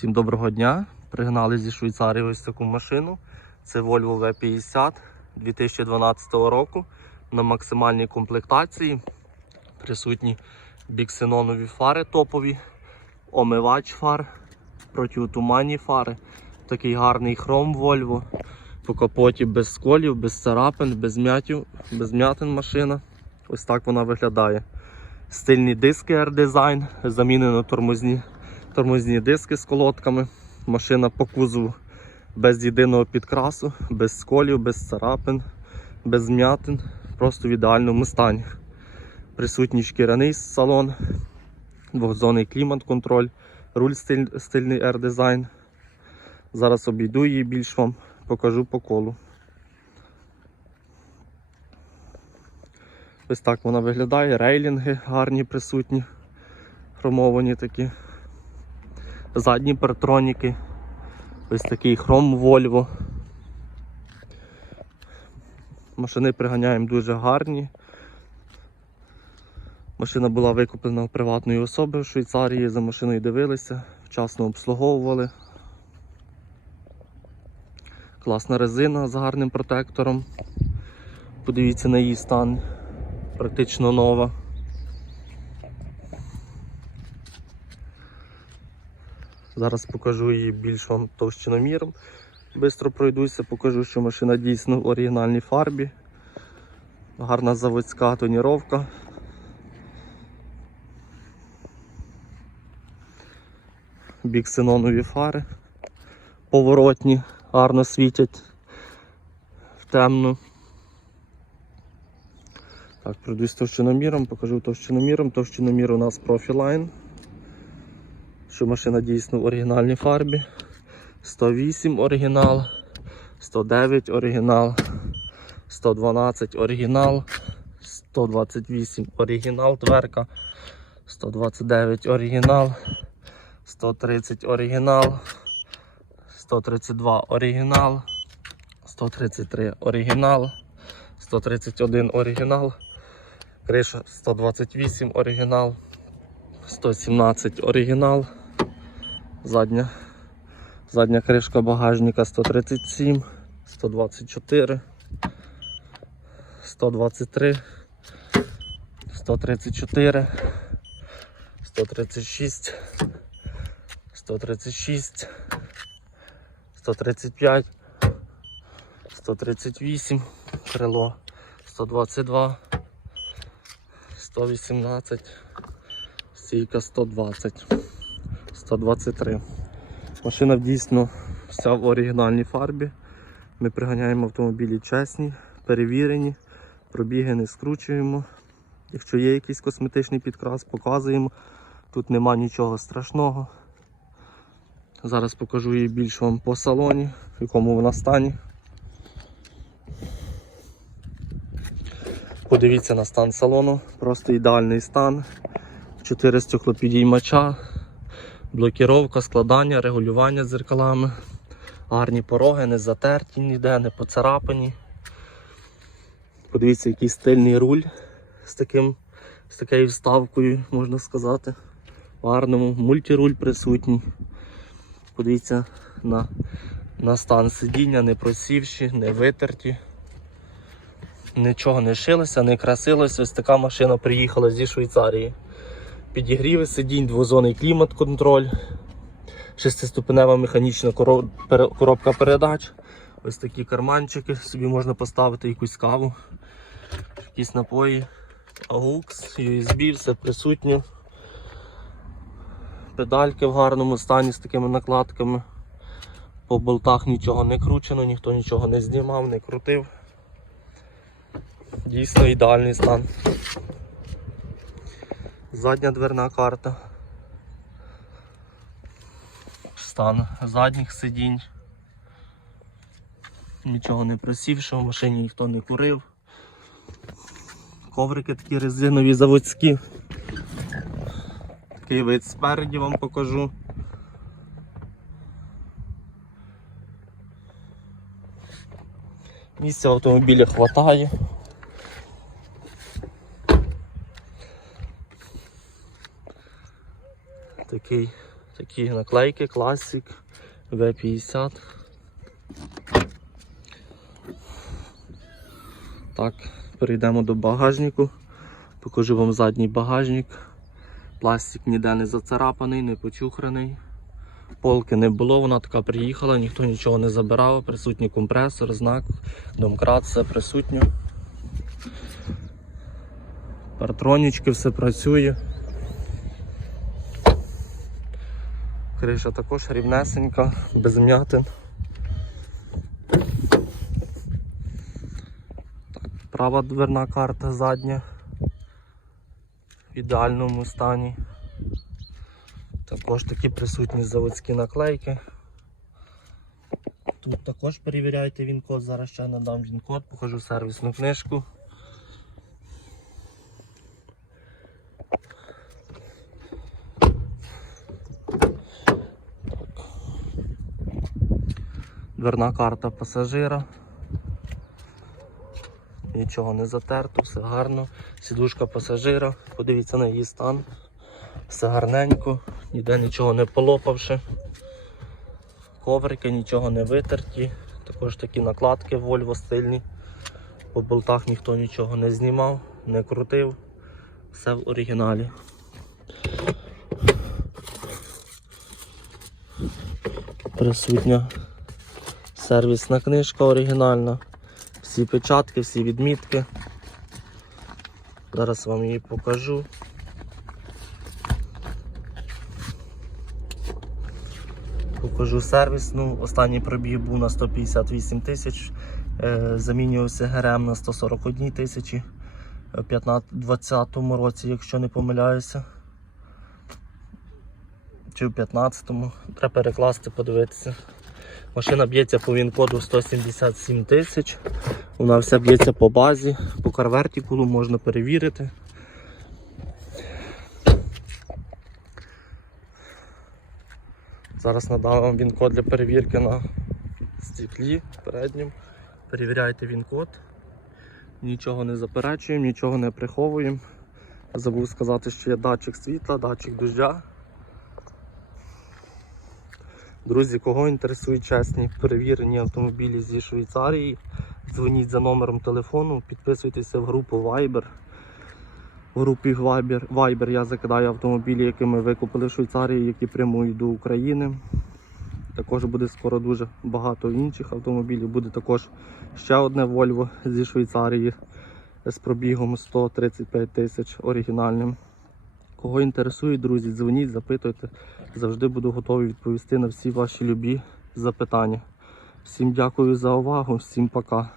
Всім доброго дня. Пригнали зі Швейцарії ось таку машину. Це Volvo V50 2012 року на максимальній комплектації. Присутні біксенонові фари топові, омивач фар, протиотуманні фари. Такий гарний хром Volvo. По капоті без сколів, без царапин, без м'ятів, без м'ятин машина. Ось так вона виглядає. Стильні диски R-Design, замінено тормозні тормозні диски з колодками. Машина по кузову без єдиного підкрасу, без сколів, без царапин, без м'ятин, просто в ідеальному стані. Присутній шкіряний салон, двохзонний клімат-контроль, руль стиль, стильний R-Design. Зараз обійду її більш вам, покажу по колу. Ось так вона виглядає, рейлінги гарні присутні, хромовані такі задні партроніки. Ось такий хром Volvo. Машини приганяємо дуже гарні. Машина була викуплена у приватної особи в Швейцарії, за машиною дивилися, вчасно обслуговували. Класна резина з гарним протектором. Подивіться на її стан, практично нова. Зараз покажу її більш вам товщиноміром. Бистро пройдуся, покажу, що машина дійсно в оригінальній фарбі. Гарна заводська тоніровка. Біксенонові фари. Поворотні, гарно світять в темну. Так, пройдусь товщиноміром, покажу товщиноміром. Товщиномір у нас Profiline що машина дійсно в оригінальній фарбі. 108 оригінал, 109 оригінал, 112 оригінал, 128 оригінал дверка, 129 оригінал, 130 оригінал, 132 оригінал, 133 оригінал, 131 оригінал, криша 128 оригінал, 117 оригінал. Задня, задня кришка багажника 137, 124, 123, 134, 136, 136, 135, 138, крило 122, 118, стійка 120. 123. Машина дійсно вся в оригінальній фарбі. Ми приганяємо автомобілі чесні, перевірені, пробіги не скручуємо. Якщо є якийсь косметичний підкрас, показуємо. Тут нема нічого страшного. Зараз покажу її більш вам по салоні, в якому вона стані. Подивіться на стан салону, просто ідеальний стан. 4 стеклопідіймача, блокіровка, складання, регулювання дзеркалами, гарні пороги, не затерті ніде, не поцарапані. Подивіться, який стильний руль з таким, з такою вставкою, можна сказати. В гарному мультируль присутній. Подивіться на, на стан сидіння, не просівші, не витерті. Нічого не шилося, не красилося. Ось така машина приїхала зі Швейцарії підігріви сидінь, двозонний клімат-контроль, шестиступенева механічна коробка передач. Ось такі карманчики, собі можна поставити якусь каву, якісь напої, AUX, USB, все присутнє. Педальки в гарному стані з такими накладками. По болтах нічого не кручено, ніхто нічого не знімав, не крутив. Дійсно ідеальний стан. Задня дверна карта. Стан задніх сидінь. Нічого не просівши, в машині ніхто не курив. Коврики такі резинові заводські. Такий вид спереді вам покажу. Місця в автомобілі хватає. Такий Такі наклейки, класик, V50. Так, перейдемо до багажнику. Покажу вам задній багажник. Пластик ніде не зацарапаний, не почухраний. Полки не було, вона така приїхала, ніхто нічого не забирав, присутній компресор, знак, домкрат, все присутньо. Партронічки, все працює. Криша також рівнесенька, без м'ятин. Права дверна карта задня в ідеальному стані. Також такі присутні заводські наклейки. Тут також перевіряйте він-код, зараз ще надам він-код, покажу сервісну книжку. Дверна карта пасажира. Нічого не затерто, все гарно. Сідушка пасажира, подивіться на її стан. Все гарненько, ніде нічого не полопавши. Коврики нічого не витерті. Також такі накладки Volvo стильні. По болтах ніхто нічого не знімав, не крутив. Все в оригіналі. Присутня сервісна книжка оригінальна. Всі печатки, всі відмітки. Зараз вам її покажу. Покажу сервісну. Останній пробіг був на 158 тисяч. Е, Замінювався ГРМ на 141 тисячі у 2020 році, якщо не помиляюся. Чи в 15-му. Треба перекласти, подивитися. Машина б'ється по він-коду 177 тисяч. Вона вся б'ється по базі, по карвертикулу можна перевірити. Зараз надам вам він-код для перевірки на стеклі переднім. Перевіряйте він-код. Нічого не заперечуємо, нічого не приховуємо. Забув сказати, що є датчик світла, датчик дождя. Друзі, кого інтересують чесні перевірені автомобілі зі Швейцарії, дзвоніть за номером телефону, підписуйтеся в групу Viber. В групі Viber, Viber я закидаю автомобілі, які ми викупили в Швейцарії, які прямують до України. Також буде скоро дуже багато інших автомобілів. Буде також ще одне Volvo зі Швейцарії з пробігом 135 тисяч оригінальним. Кого інтересує, друзі, дзвоніть, запитуйте. Завжди буду готовий відповісти на всі ваші любі запитання. Всім дякую за увагу, всім пока.